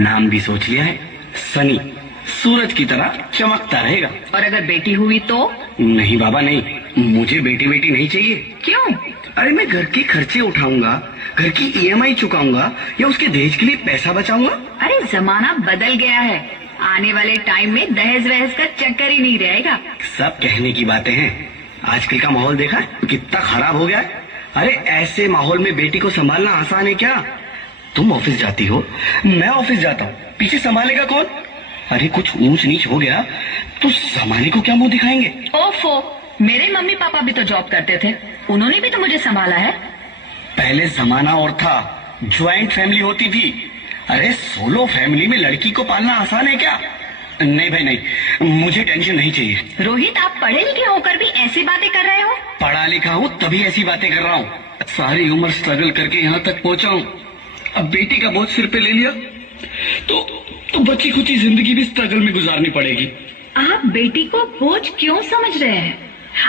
नाम भी सोच लिया है, सनी, सूरज की तरह चमकता रहेगा। और अगर बेटी हुई तो? नहीं बाबा नहीं, मुझे बेटी बेटी नहीं चाहिए। क्यों? अरे मैं घर के खर्चे उठाऊंगा, घर की EMI चुकाऊंगा या उसके दहेज के लिए पैसा बचाऊंगा। अरे जमाना बदल गया है, आने वाले टाइम में दहेज वहेज का चक्कर ही नहीं रहेगा। सब कहने की बातें हैं, आजकल का माहौल देखा कितना खराब हो गया है। अरे ऐसे माहौल में बेटी को संभालना आसान है क्या? तुम ऑफिस जाती हो, मैं ऑफिस जाता हूँ, पीछे संभालेगा कौन? अरे कुछ ऊंच नीच हो गया तो जमाने को क्या मुंह दिखाएंगे? ओफो, मेरे मम्मी पापा भी तो जॉब करते थे, उन्होंने भी तो मुझे संभाला है। पहले जमाना और था, ज्वाइंट फैमिली होती थी। अरे सोलो फैमिली में लड़की को पालना आसान है क्या? नहीं भाई नहीं, मुझे टेंशन नहीं चाहिए। रोहित, आप पढ़े लिखे होकर भी ऐसी बातें कर रहे हो? पढ़ा लिखा हूँ तभी ऐसी बातें कर रहा हूँ। सारी उम्र स्ट्रगल करके यहाँ तक पहुँचा हूँ, अब बेटी का बोझ सिर पे ले लिया तो बची खुची जिंदगी भी स्ट्रगल में गुजारनी पड़ेगी। आप बेटी को बोझ क्यों समझ रहे हैं?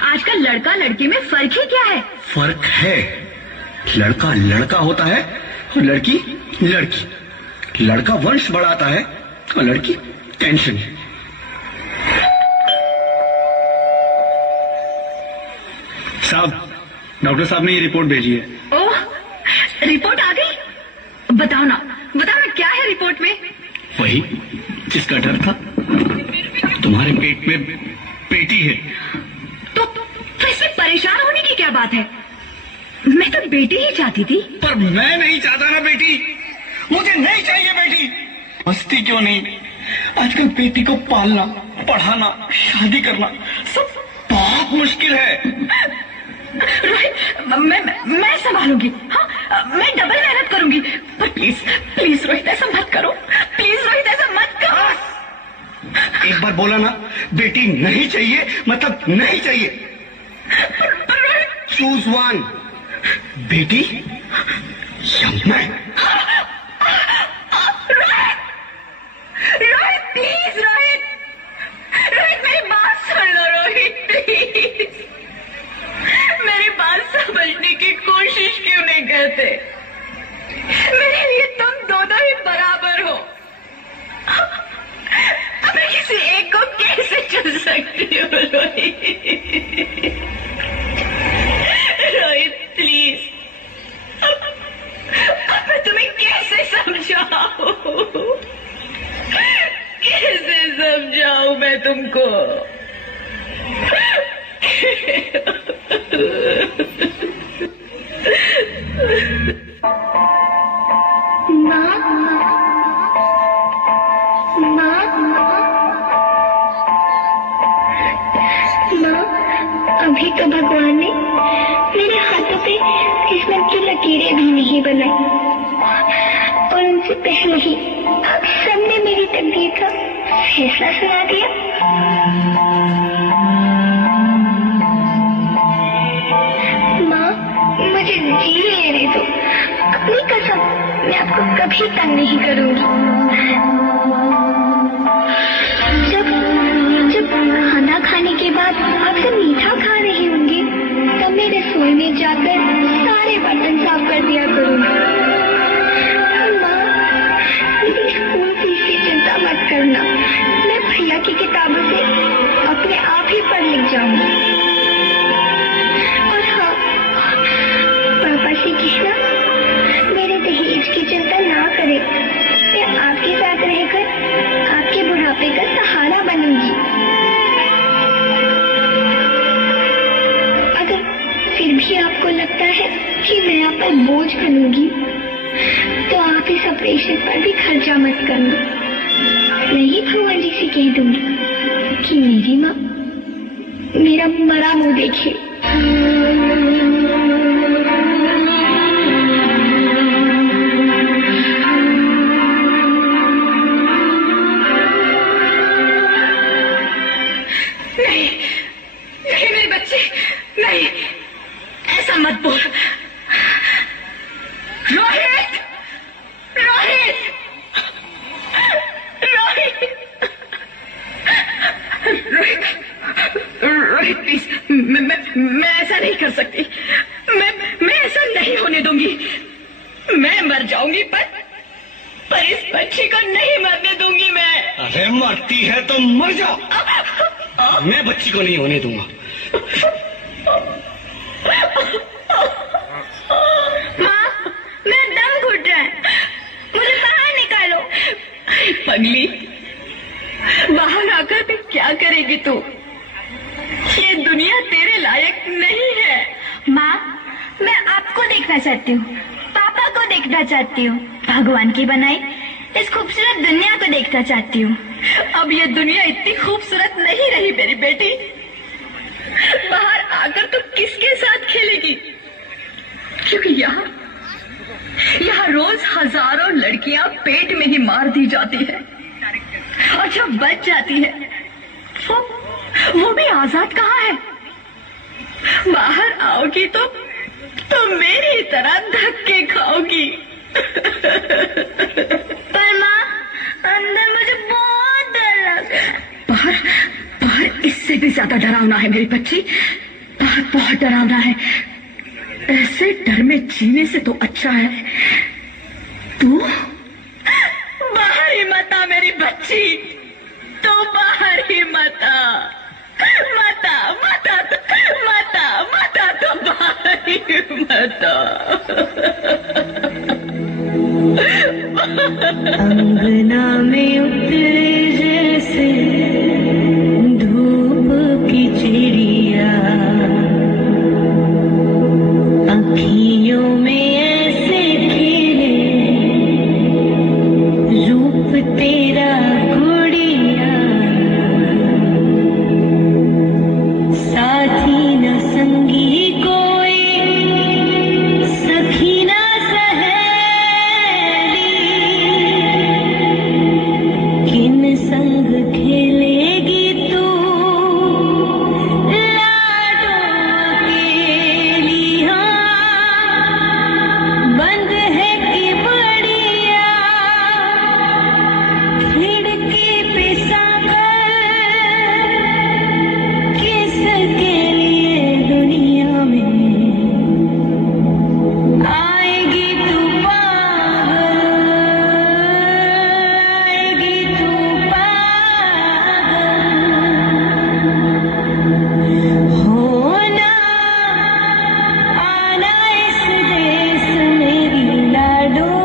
आजकल लड़का लड़की में फर्क ही क्या है? फर्क है, लड़का लड़का होता है और लड़की लड़की। लड़का वंश बढ़ाता है और लड़की टेंशन। साहब, डॉक्टर साहब ने ये रिपोर्ट भेजी है। ओह, रिपोर्ट आ गई? बताओ ना क्या है रिपोर्ट में? वही जिसका डर था, तुम्हारे पेट में बेटी है। तो इसमें परेशान होने की क्या बात है? मैं तो बेटी ही चाहती थी। पर मैं नहीं चाहता ना बेटी, मुझे नहीं चाहिए बेटी। मस्ती क्यों नहीं, आजकल बेटी को पालना, पढ़ाना, शादी करना सब बहुत मुश्किल है। रोहित, मैं संभालूंगी। हाँ, मैं डबल मेहनत करूंगी, पर प्लीज रोहित ऐसा मत करो। प्लीज रोहित ऐसा मत करो। एक बार बोला ना, बेटी नहीं चाहिए मतलब नहीं चाहिए। चूज वन, बेटी या मैं। रोहित प्लीज, रोहित मेरी बात सुन लो। रोहित प्लीज, मेरी बात समझने की कोशिश क्यों नहीं करते? मेरे लिए तुम दोनों ही बराबर हो। मैं किसी एक को कैसे चुन सकती हूँ? रोहित प्लीज, अब मैं तुम्हें कैसे समझाऊं? कैसे समझाऊं मैं तुमको? अभी तो भगवान ने मेरे हाथों पे किस्मत की लकीरें भी नहीं बनाई, और उनसे पहले ही आप सबने मेरी तकदीर का फैसला सुना दिया। माँ, मुझे जी लेने दो, अपनी कसम, मैं आपको कभी तंग नहीं करूंगी। जब खाना खाने के बाद आप सब मीठा खा रहे होंगे, तब मैं रसोई में जाकर सारे बर्तन साफ कर दिया करूंगी। माँ, मेरी स्कूल फीस की चिंता मत करना, मैं भैया की किताबों से अपने आप ही पढ़ लिख जाऊंगी। और हाँ, पापा से कहना मेरे दहेज की चिंता ना करे, मैं आपके साथ रहकर आपके बुढ़ापे का सहारा बनूंगी। अगर फिर भी आपको लगता है कि मैं आप पर बोझ बनूंगी, तो आप इस ऑपरेशन पर भी खर्चा मत करना। मैं ही भगवान जी से कह दूंगी कि मेरी माँ मेरा मरा मुंह देखे। नहीं मेरे बच्चे, नहीं, ऐसा मत बोल। रोहित, रोहित, रोहित, रोहित, रोहित प्लीज, मैं ऐसा नहीं कर सकती। मैं ऐसा नहीं होने दूंगी। मैं मर जाऊंगी, पर इस बच्ची को नहीं मरने दूंगी मैं। अरे मरती है तो मर जा, मैं बच्ची को नहीं होने दूंगा। माँ, मेरा दम घुट रहा है, मुझे बाहर निकालो। पगली, बाहर आकर भी क्या करेगी तू? ये दुनिया तेरे लायक नहीं है। माँ, मैं आपको देखना चाहती हूँ, पापा को देखना चाहती हूँ, भगवान की बनाई इस खूबसूरत दुनिया को देखना चाहती हूँ। अब ये दुनिया इतनी खूबसूरत नहीं रही मेरी बेटी। बाहर आकर तो किसके साथ खेलेगी? क्योंकि यहाँ रोज हजारों लड़कियां पेट में ही मार दी जाती है, और जो बच जाती है वो भी आजाद कहाँ है? बाहर आओगी तो मेरी तरह धक्के खाओगी। पर माँ, अंदर मुझे बहुत डर लग रहा है। बाहर इससे भी ज्यादा डरावना है मेरी बच्ची, बाहर बहुत डरावना है। ऐसे डर में जीने से तो अच्छा है तू बाहर ही मत आ मेरी बच्ची, तो बाहर ही मत आ, तो बाहर ही मत आ। अंगना में उतरे जैसे धूप की चिड़िया, अखियों में ऐसे खिले रूप तेरा गुड़िया, साथी न संगी कोई, सखी न किन संग खेलेगी तू लाडो अकेली? बंद है कि बढ़िया खिड़की पे सांभर, किसके लिए दुनिया में आएगी तू पागल, आएगी तू पागल। होना आना इस देश मेरी लाडो,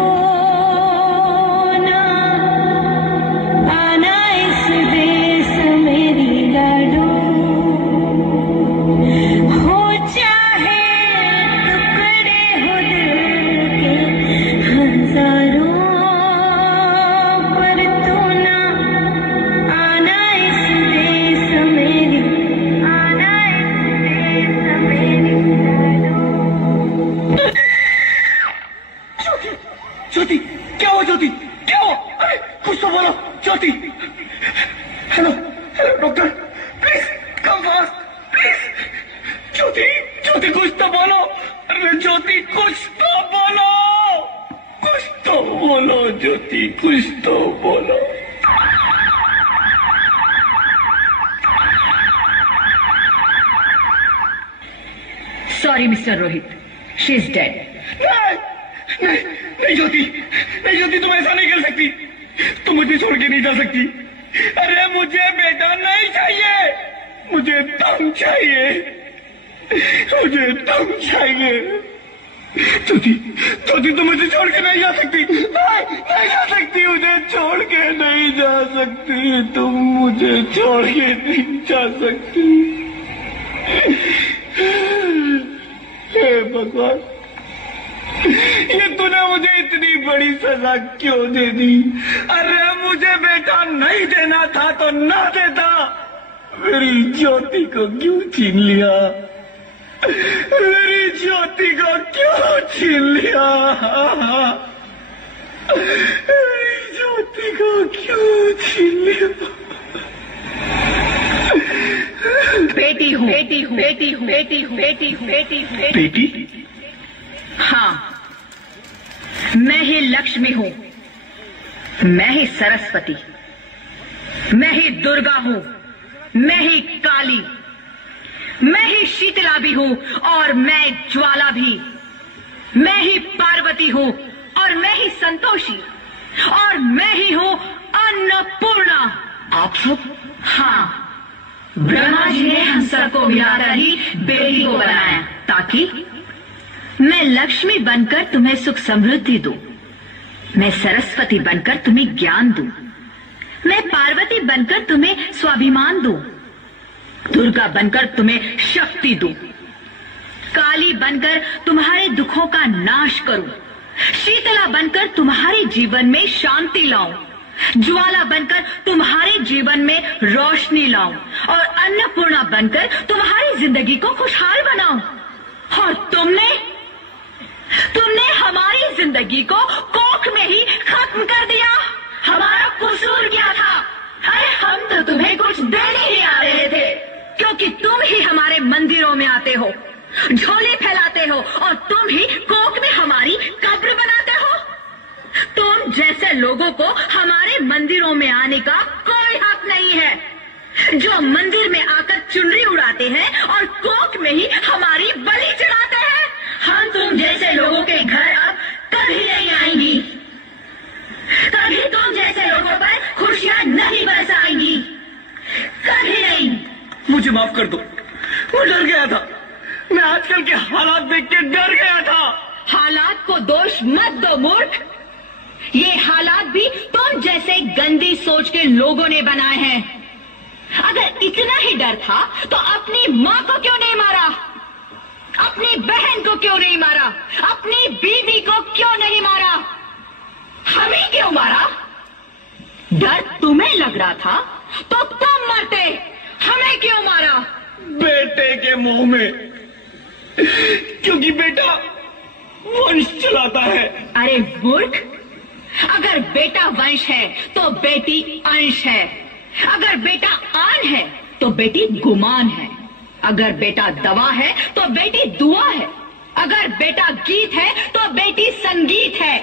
ना आना इस देश मेरी लाडो। हो चाहे टुकड़े हो दिल के हजारों, पर तू ना आना इस देश मेरी, आना इस देश मेरी लाडो। ज्योति, क्या हुआ ज्योति, क्या हुआ? अरे कुछ तो बोलो Jyoti. Hello doctor, please come fast please. Jyoti कुछ तो बोलो। अरे ज्योति कुछ तो बोलो, ज्योति कुछ तो बोलो। Sorry mister Rohit, she is dead. नहीं ज्योति, तुम ऐसा नहीं कर सकती, तुम मुझे छोड़ के नहीं जा सकती। अरे मुझे बेटा नहीं चाहिए, मुझे दम चाहिए, मुझे दम चाहिए। ज्योति तुम मुझे छोड़ के नहीं जा सकती, नहीं जा सकती, मुझे छोड़ के नहीं जा सकती, तुम मुझे छोड़ के नहीं जा सकती। हे भगवान, ये तूने मुझे इतनी बड़ी सजा क्यों दे दी? अरे मुझे बेटा नहीं देना था तो ना देता, मेरी ज्योति को क्यों छीन लिया? मेरी ज्योति को क्यों छीन लिया? मेरी ज्योति को क्यों छीन लिया? बेटी हूँ। बेटी? हाँ, मैं ही लक्ष्मी हूँ, मैं ही सरस्वती, मैं ही दुर्गा हूँ, मैं ही काली, मैं ही शीतला भी हूँ और मैं ज्वाला भी, मैं ही पार्वती हूँ और मैं ही संतोषी, और मैं ही हूँ अन्नपूर्णा। आप सब? हाँ, ब्रह्मा जी ने हम सबको मिलाकर ही बेटी को बनाया ताकि मैं लक्ष्मी बनकर तुम्हें सुख समृद्धि दूं, मैं सरस्वती बनकर तुम्हें ज्ञान दूं, मैं पार्वती बनकर तुम्हें स्वाभिमान दूं, दुर्गा बनकर तुम्हें शक्ति दूं, काली बनकर तुम्हारे दुखों का नाश करूं, शीतला बनकर तुम्हारे जीवन में शांति लाऊं, ज्वाला बनकर तुम्हारे जीवन में रोशनी लाऊं और अन्नपूर्णा बनकर तुम्हारी जिंदगी को खुशहाल बनाऊं। और तुमने हमारी जिंदगी को कोख में ही खत्म कर दिया। हमारा कसूर क्या था? अरे हम तो तुम्हें कुछ देने ही आ रहे थे, क्योंकि तुम ही हमारे मंदिरों में आते हो, झोले फैलाते हो और तुम ही कोख में हमारी कब्र बनाते हो। तुम जैसे लोगों को हमारे मंदिरों में आने का कोई हक नहीं है, जो मंदिर में आकर चुनरी उड़ाते हैं और कोख में ही हमारी बलि चढ़ाते हैं। हम तुम जैसे लोगों के घर अब कभी नहीं आएंगी, कभी तुम जैसे लोगों पर खुशियां नहीं बरसाएंगी, कभी नहीं। मुझे माफ कर दो, मैं डर गया था। मैं आजकल के हालात देख के डर गया था। हालात को दोष मत दो मूर्ख, ये हालात भी तुम जैसे गंदी सोच के लोगों ने बनाए हैं। अगर इतना ही डर था तो अपनी माँ को क्यों नहीं मारा, अपनी बहन को क्यों नहीं मारा, अपनी बीवी को क्यों नहीं मारा, हमें क्यों मारा? डर तुम्हें लग रहा था तो तुम मरते, हमें क्यों मारा? बेटे के मुंह में, क्योंकि बेटा वंश चलाता है। अरे मूर्ख, अगर बेटा वंश है तो बेटी अंश है, अगर बेटा आन है तो बेटी गुमान है, अगर बेटा दवा है तो बेटी दुआ है, अगर बेटा गीत है तो बेटी संगीत है,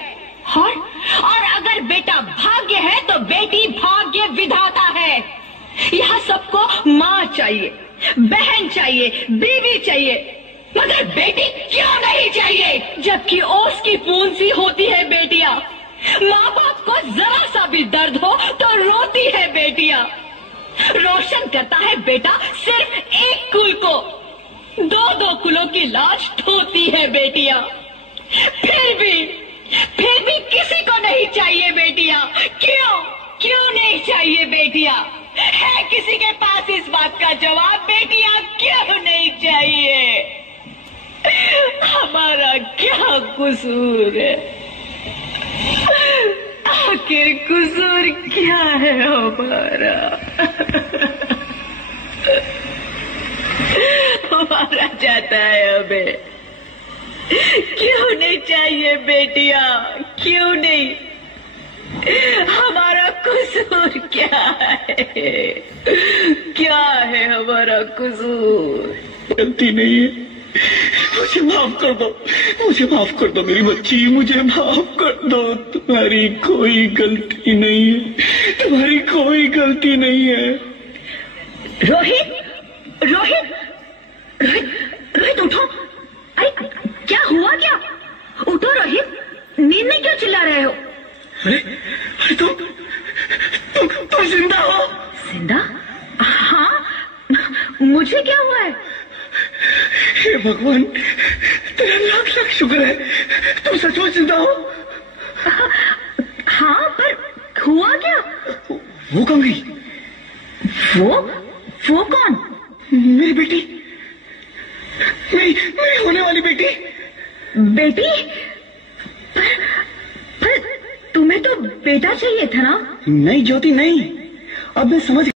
और अगर बेटा भाग्य है तो बेटी भाग्य विधाता है। यह सबको माँ चाहिए, बहन चाहिए, बीवी चाहिए, मगर बेटी क्यों नहीं चाहिए? जबकि ओस की बूंद सी होती है बेटियां, माँ बाप को जरा सा भी दर्द हो तो रोती है बेटियां। रोशन करता है बेटा सिर्फ एक कुल को, दो दो कुलों की लाज ढोती है बेटियां। फिर भी किसी को नहीं चाहिए बेटियां। क्यों नहीं चाहिए बेटियां? है किसी के पास इस बात का जवाब? बेटियां क्यों नहीं चाहिए? हमारा क्या कसूर है? आखिर कसूर क्या है हमारा? हमारा जाता है हमें। क्यों नहीं चाहिए बेटियां? क्यों नहीं? हमारा कसूर क्या है? क्या है हमारा कसूर? गलती नहीं है, मुझे माफ कर दो, मुझे माफ कर दो मेरी बच्ची, मुझे माफ कर दो। तुम्हारी कोई गलती नहीं है, तुम्हारी कोई गलती नहीं है। रोहित, रोहित, रोहित, रोहित उठो। अरे क्या हुआ? क्या? उठो रोहित, नींद में क्यों चिल्ला रहे हो? अरे तुम जिंदा हो? जिंदा? हाँ, मुझे क्या हुआ है? हे भगवान, तेरा लाख लाख शुक्र है, तुम सचमुच जिंदा हो। हाँ, पर हुआ क्या? वो कौन गई? वो कौन? मेरी बेटी, मेरी होने वाली बेटी। बेटी? पर तुम्हें तो बेटा चाहिए था ना? नहीं ज्योति, नहीं। अब मैं समझ